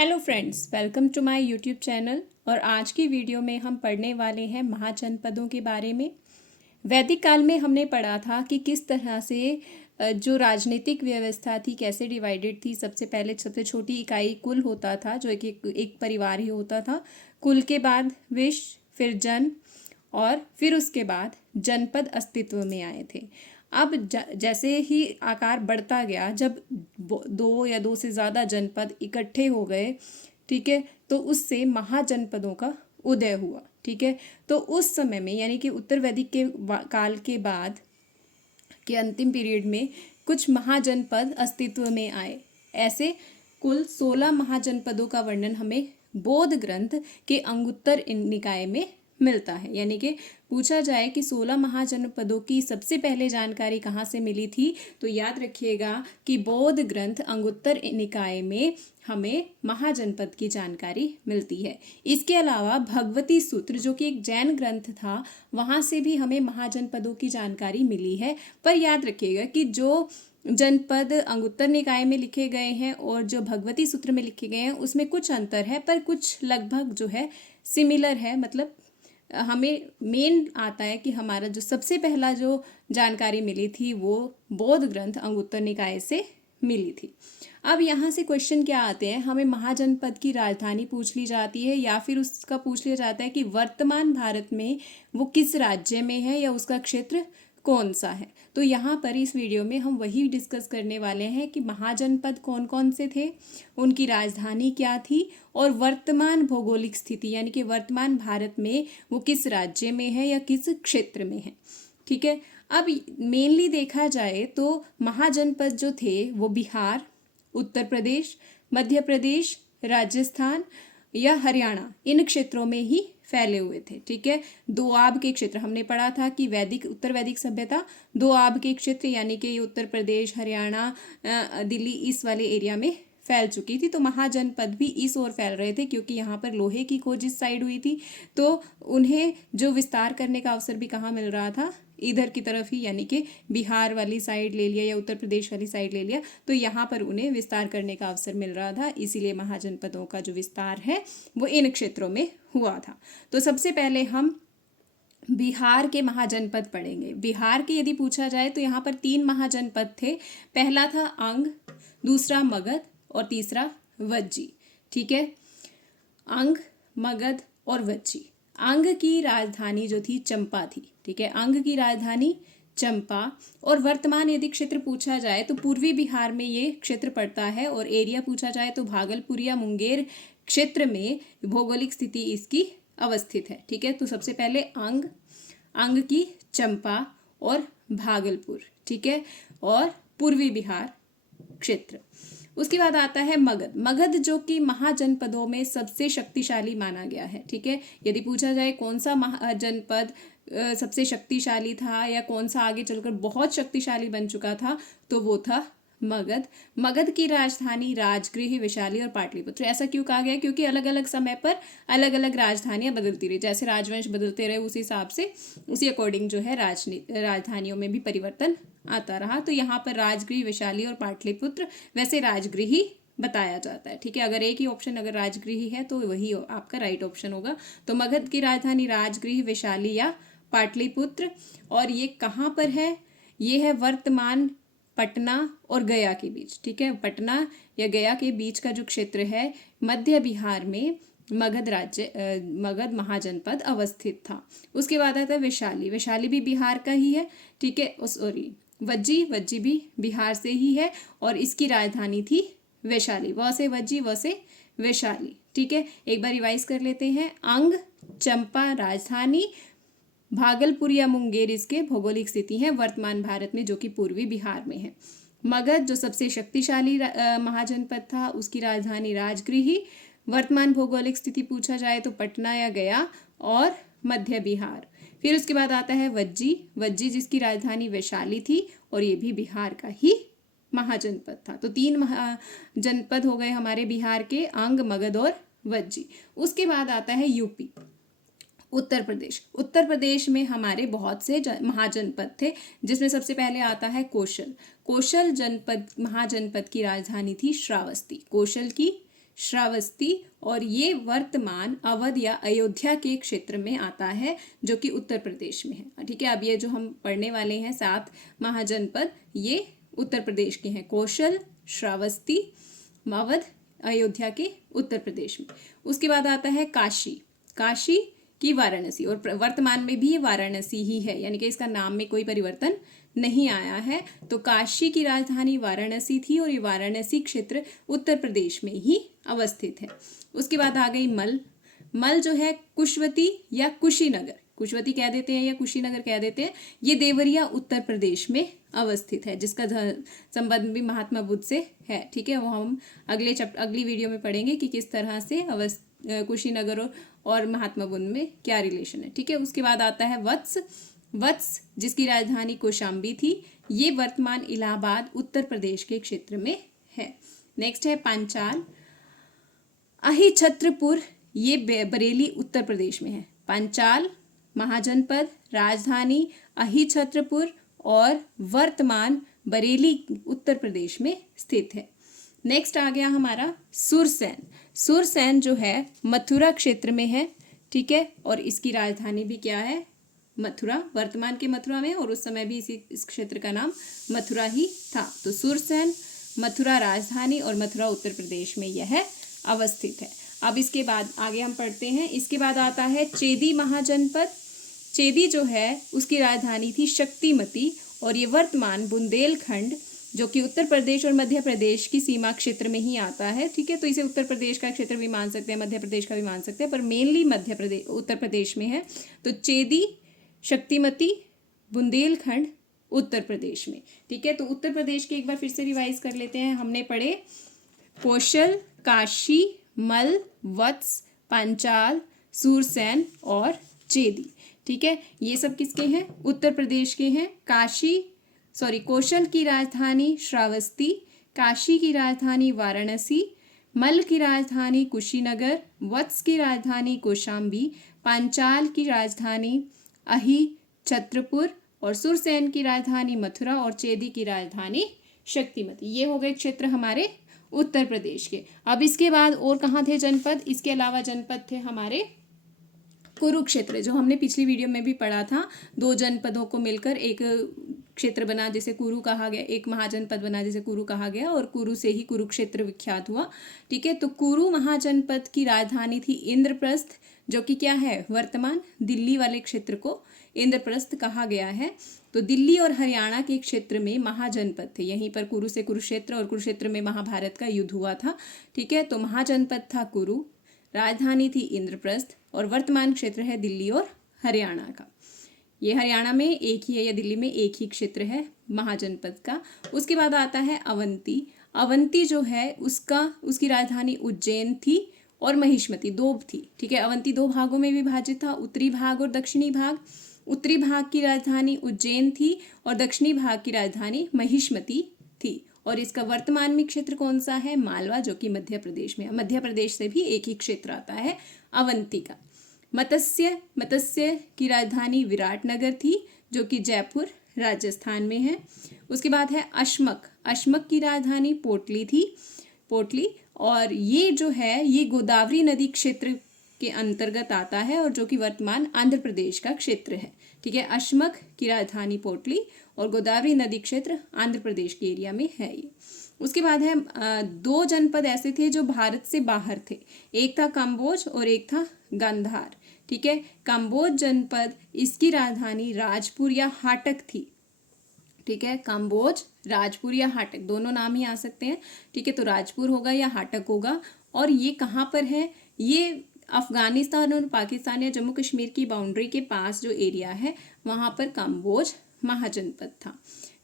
Hello friends, welcome to my YouTube channel. और आज की वीडियो में हम पढ़ने वाले हैं महाजनपदों के बारे में। वैदिक काल में हमने पढ़ा था कि किस तरह से जो राजनीतिक व्यवस्था थी कैसे डिवाइडेड थी। सबसे पहले सबसे छोटी इकाई कुल होता था, जो एक परिवार ही होता था। कुल के बाद विश्व, फिर जन और फिर उसके बाद जनपद अस्तित्व में आए थे। अब जैसे ही आकार बढ़ता गया, जब दो या दो से ज़्यादा जनपद इकट्ठे हो गए, ठीक है, तो उससे महाजनपदों का उदय हुआ। ठीक है, तो उस समय में यानी कि उत्तर वैदिक के काल के बाद के अंतिम पीरियड में कुछ महाजनपद अस्तित्व में आए। ऐसे कुल 16 महाजनपदों का वर्णन हमें बौद्ध ग्रंथ के अंगुत्तर निकाय में मिलता है। यानी कि पूछा जाए कि 16 महाजनपदों की सबसे पहले जानकारी कहाँ से मिली थी, तो याद रखिएगा कि बौद्ध ग्रंथ अंगुत्तर निकाय में हमें महाजनपद की जानकारी मिलती है। इसके अलावा भगवती सूत्र, जो कि एक जैन ग्रंथ था, वहाँ से भी हमें महाजनपदों की जानकारी मिली है। पर याद रखिएगा कि जो जनपद अंगुत्तर निकाय में लिखे गए हैं और जो भगवती सूत्र में लिखे गए हैं उसमें कुछ अंतर है, पर कुछ लगभग जो है सिमिलर है। मतलब हमें मेन आता है कि हमारा जो सबसे पहला जो जानकारी मिली थी वो बौद्ध ग्रंथ अंगुत्तर निकाय से मिली थी। अब यहाँ से क्वेश्चन क्या आते हैं, हमें महाजनपद की राजधानी पूछ ली जाती है या फिर उसका पूछ लिया जाता है कि वर्तमान भारत में वो किस राज्य में है या उसका क्षेत्र कौन सा है। तो यहाँ पर इस वीडियो में हम वही डिस्कस करने वाले हैं कि महाजनपद कौन कौन से थे, उनकी राजधानी क्या थी और वर्तमान भौगोलिक स्थिति यानी कि वर्तमान भारत में वो किस राज्य में है या किस क्षेत्र में है। ठीक है, अब मेनली देखा जाए तो महाजनपद जो थे वो बिहार, उत्तर प्रदेश, मध्य प्रदेश, राजस्थान या हरियाणा, इन क्षेत्रों में ही फैले हुए थे। ठीक है, दोआब के क्षेत्र हमने पढ़ा था कि उत्तर वैदिक सभ्यता दोआब के क्षेत्र यानी कि उत्तर प्रदेश, हरियाणा, दिल्ली, इस वाले एरिया में फैल चुकी थी। तो महाजनपद भी इस ओर फैल रहे थे क्योंकि यहाँ पर लोहे की खोज इस साइड हुई थी, तो उन्हें जो विस्तार करने का अवसर भी कहाँ मिल रहा था, इधर की तरफ ही, यानी कि बिहार वाली साइड ले लिया या उत्तर प्रदेश वाली साइड ले लिया, तो यहाँ पर उन्हें विस्तार करने का अवसर मिल रहा था। इसीलिए महाजनपदों का जो विस्तार है वो इन क्षेत्रों में हुआ था। तो सबसे पहले हम बिहार के महाजनपद पढ़ेंगे। बिहार के यदि पूछा जाए तो यहाँ पर 3 महाजनपद थे। पहला था अंग, दूसरा मगध और तीसरा वज्जी। ठीक है, अंग, मगध और वज्जी। अंग की राजधानी जो थी चंपा थी। ठीक है, अंग की राजधानी चंपा। और वर्तमान यदि क्षेत्र पूछा जाए तो पूर्वी बिहार में ये क्षेत्र पड़ता है, और एरिया पूछा जाए तो भागलपुर या मुंगेर क्षेत्र में भौगोलिक स्थिति इसकी अवस्थित है। ठीक है, तो सबसे पहले अंग, अंग की चंपा और भागलपुर। ठीक है, और पूर्वी बिहार क्षेत्र। उसके बाद आता है मगध। मगध जो कि महाजनपदों में सबसे शक्तिशाली माना गया है। ठीक है, यदि पूछा जाए कौन सा महाजनपद सबसे शक्तिशाली था या कौन सा आगे चलकर बहुत शक्तिशाली बन चुका था, तो वो था मगध। मगध की राजधानी राजगृह, वैशाली और पाटलिपुत्र। ऐसा क्यों कहा गया? क्योंकि अलग अलग समय पर अलग अलग राजधानियां बदलती रही, जैसे राजवंश बदलते रहे उस हिसाब से उसी अकॉर्डिंग जो है राजधानियों में भी परिवर्तन आता रहा। तो यहाँ पर राजगृह, वैशाली और पाटलिपुत्र, वैसे राजगृह ही बताया जाता है। ठीक है, अगर एक ही ऑप्शन अगर राजगृह है तो वही आपका राइट ऑप्शन होगा। तो मगध की राजधानी राजगृह, वैशाली या पाटलिपुत्र। और ये कहाँ पर है? ये है वर्तमान पटना और गया के बीच। ठीक है, पटना या गया के बीच का जो क्षेत्र है मध्य बिहार में मगध महाजनपद अवस्थित था। उसके बाद आता है वैशाली। वैशाली भी बिहार का ही है। ठीक है, सॉरी, वज्जी भी बिहार से ही है और इसकी राजधानी थी वैशाली। व से वज्जी, व से वैशाली। ठीक है, एक बार रिवाइज कर लेते हैं। अंग, चंपा राजधानी, भागलपुर या मुंगेर इसके भौगोलिक स्थिति है वर्तमान भारत में, जो कि पूर्वी बिहार में है। मगध जो सबसे शक्तिशाली महाजनपद था, उसकी राजधानी राजगृह। वर्तमान भौगोलिक स्थिति पूछा जाए तो पटना या गया और मध्य बिहार। फिर उसके बाद आता है वज्जी जिसकी राजधानी वैशाली थी और ये भी बिहार का ही महाजनपद था। तो 3 महाजनपद हो गए हमारे बिहार के, अंग, मगध और वज्जी। उसके बाद आता है यूपी, उत्तर प्रदेश। उत्तर प्रदेश में हमारे बहुत से महाजनपद थे, जिसमें सबसे पहले आता है कौशल। कौशल जनपद महाजनपद की राजधानी थी श्रावस्ती। कौशल की श्रावस्ती, और ये वर्तमान अवध या अयोध्या के क्षेत्र में आता है जो कि उत्तर प्रदेश में है। ठीक है, अब ये जो हम पढ़ने वाले हैं 7 महाजनपद, ये उत्तर प्रदेश के हैं। कौशल, श्रावस्ती, अवध, अयोध्या के उत्तर प्रदेश में। उसके बाद आता है काशी, काशी की वाराणसी, और वर्तमान में भी ये वाराणसी ही है, यानी कि इसका नाम में कोई परिवर्तन नहीं आया है। तो काशी की राजधानी वाराणसी थी और ये वाराणसी क्षेत्र उत्तर प्रदेश में ही अवस्थित है। उसके बाद आ गई मल, मल जो है कुशवती या कुशीनगर, कुशवती कह देते हैं या कुशीनगर कह देते हैं, ये देवरिया उत्तर प्रदेश में अवस्थित है, जिसका संबंध भी महात्मा बुद्ध से है। ठीक है, वो हम अगली वीडियो में पढ़ेंगे कि किस तरह से कुशीनगर और महात्मा बुद्ध में क्या रिलेशन है। ठीक है, उसके बाद आता है वत्स, वत्स जिसकी राजधानी कौशाम्बी थी, ये वर्तमान इलाहाबाद उत्तर प्रदेश के क्षेत्र में है। नेक्स्ट है पांचाल, अहिछत्रपुर, ये बरेली उत्तर प्रदेश में है। पांचाल महाजनपद, राजधानी अहिछत्रपुर और वर्तमान बरेली उत्तर प्रदेश में स्थित है। नेक्स्ट आ गया हमारा सुरसैन, सुरसैन जो है मथुरा क्षेत्र में है। ठीक है, और इसकी राजधानी भी क्या है, मथुरा, वर्तमान के मथुरा में, और उस समय भी इस क्षेत्र का नाम मथुरा ही था। तो सुरसैन मथुरा राजधानी और मथुरा उत्तर प्रदेश में यह अवस्थित है। अब इसके बाद आगे हम पढ़ते हैं। इसके बाद आता है चेदी महाजनपद, चेदी जो है उसकी राजधानी थी शक्तिमती, और ये वर्तमान बुंदेलखंड जो कि उत्तर प्रदेश और मध्य प्रदेश की सीमा क्षेत्र में ही आता है। ठीक है, तो इसे उत्तर प्रदेश का क्षेत्र भी मान सकते हैं, मध्य प्रदेश का भी मान सकते हैं, पर मेनली उत्तर प्रदेश में है। तो चेदी, शक्तिमती, बुंदेलखंड उत्तर प्रदेश में। ठीक है, तो उत्तर प्रदेश के एक बार फिर से रिवाइज कर लेते हैं। हमने पढ़े कौशल, काशी, मल, वत्स, पांचाल, सुरसैन और चेदी। ठीक है, ये सब किसके हैं, उत्तर प्रदेश के हैं। कौशल की राजधानी श्रावस्ती, काशी की राजधानी वाराणसी, मल की राजधानी कुशीनगर, वत्स की राजधानी कौशाम्बी, पांचाल की राजधानी अहिछत्रपुर और सुरसैन की राजधानी मथुरा और चेदी की राजधानी शक्तिमती। ये हो गए क्षेत्र हमारे उत्तर प्रदेश के। अब इसके बाद और कहाँ थे जनपद, इसके अलावा जनपद थे हमारे कुरुक्षेत्र, जो हमने पिछली वीडियो में भी पढ़ा था। 2 जनपदों को मिलकर एक क्षेत्र बना जिसे कुरु कहा गया, एक महाजनपद बना जिसे कुरु कहा गया, और कुरु से ही कुरुक्षेत्र विख्यात हुआ। ठीक है, तो कुरु महाजनपद की राजधानी थी इंद्रप्रस्थ, जो कि क्या है, वर्तमान दिल्ली वाले क्षेत्र को इंद्रप्रस्थ कहा गया है। तो दिल्ली और हरियाणा के क्षेत्र में महाजनपद थे, यहीं पर कुरु से कुरुक्षेत्र, और कुरुक्षेत्र में महाभारत का युद्ध हुआ था। ठीक है, तो महाजनपद था कुरु, राजधानी थी इंद्रप्रस्थ, और वर्तमान क्षेत्र है दिल्ली और हरियाणा का। ये हरियाणा में एक ही है या दिल्ली में एक ही क्षेत्र है महाजनपद का। उसके बाद आता है अवंती, अवंती जो है उसकी राजधानी उज्जैन थी और महिष्मती, 2 थी। ठीक है, अवंती 2 भागों में विभाजित था, उत्तरी भाग और दक्षिणी भाग। उत्तरी भाग की राजधानी उज्जैन थी और दक्षिणी भाग की राजधानी महिष्मती थी। और इसका वर्तमान में क्षेत्र कौन सा है, मालवा, जो कि मध्य प्रदेश में, मध्य प्रदेश से भी एक ही क्षेत्र आता है अवंती का। मत्स्य की राजधानी विराटनगर थी, जो कि जयपुर राजस्थान में है। उसके बाद है अश्मक, अश्मक की राजधानी पोटली थी, पोटली, और ये जो है ये गोदावरी नदी क्षेत्र के अंतर्गत आता है और जो कि वर्तमान आंध्र प्रदेश का क्षेत्र है। ठीक है, अश्मक की राजधानी पोटली और गोदावरी नदी क्षेत्र आंध्र प्रदेश के एरिया में है ये। उसके बाद है 2 जनपद ऐसे थे जो भारत से बाहर थे, एक था कंबोज और एक था गांधार। ठीक है, कंबोज जनपद, इसकी राजधानी राजपुर या हाटक थी। ठीक है, कंबोज, राजपुर या हाटक, दोनों नाम ही आ सकते हैं। ठीक है, तो राजपुर होगा या हाटक होगा। और ये कहाँ पर है, ये अफगानिस्तान और पाकिस्तान या जम्मू कश्मीर की बाउंड्री के पास जो एरिया है वहाँ पर कंबोज महाजनपद था।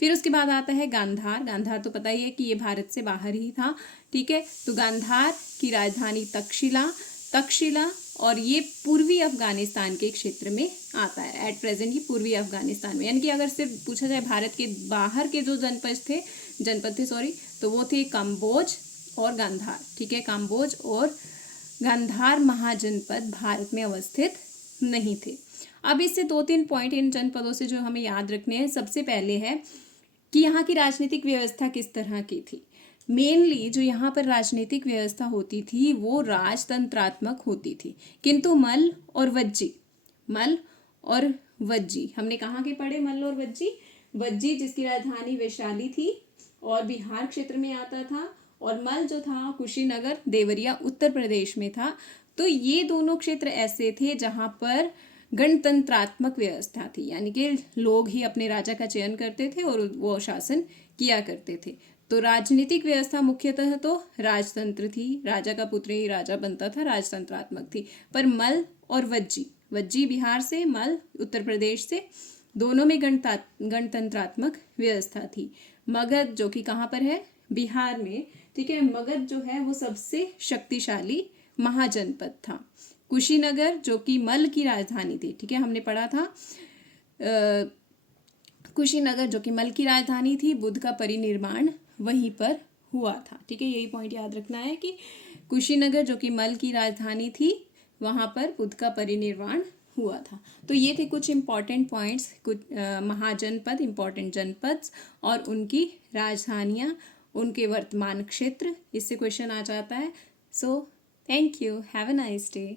फिर उसके बाद आता है गांधार, गांधार तो पता ही है कि ये भारत से बाहर ही था। ठीक है, तो गांधार की राजधानी तक्षशिला, और ये पूर्वी अफगानिस्तान के क्षेत्र में आता है। एट प्रेजेंट ये पूर्वी अफगानिस्तान में, यानी कि अगर सिर्फ पूछा जाए भारत के बाहर के जो जनपद थे तो वो थे कंबोज और गांधार। ठीक है, कंबोज और गांधार महाजनपद भारत में अवस्थित नहीं थे। अब इससे 2-3 पॉइंट इन जनपदों से जो हमें याद रखने हैं। सबसे पहले है कि यहाँ की राजनीतिक व्यवस्था किस तरह की थी। मेनली जो यहाँ पर राजनीतिक व्यवस्था होती थी वो राजतंत्रात्मक होती थी, किंतु मल और वज्जी हमने कहाँ के पढ़े? मल और वज्जी। वज्जी जिसकी राजधानी वैशाली थी और बिहार क्षेत्र में आता था, और मल जो था कुशीनगर देवरिया उत्तर प्रदेश में था। तो ये दोनों क्षेत्र ऐसे थे जहाँ पर गणतंत्रात्मक व्यवस्था थी, यानी कि लोग ही अपने राजा का चयन करते थे और वो शासन किया करते थे। तो राजनीतिक व्यवस्था मुख्यतः तो राजतंत्र थी, राजा का पुत्र ही राजा बनता था, राजतंत्रात्मक थी। पर मल और वज्जी बिहार से, मल उत्तर प्रदेश से, दोनों में गणतंत्रात्मक व्यवस्था थी। मगध जो कि कहाँ पर है? बिहार में, ठीक है। मगध जो है वो सबसे शक्तिशाली महाजनपद था। कुशीनगर जो कि मल की राजधानी थी, ठीक है, हमने पढ़ा था। कुशीनगर जो कि मल की राजधानी थी, बुद्ध का परिनिर्वाण वहीं पर हुआ था, ठीक है। यही पॉइंट याद रखना है कि कुशीनगर जो कि मल की राजधानी थी, वहाँ पर बुद्ध का परिनिर्वाण हुआ था। तो ये थे कुछ इम्पॉर्टेंट पॉइंट्स, कुछ महाजनपद, इम्पॉर्टेंट जनपद और उनकी राजधानियाँ, उनके वर्तमान क्षेत्र, इससे क्वेश्चन आ जाता है। So thank you, have a nice day.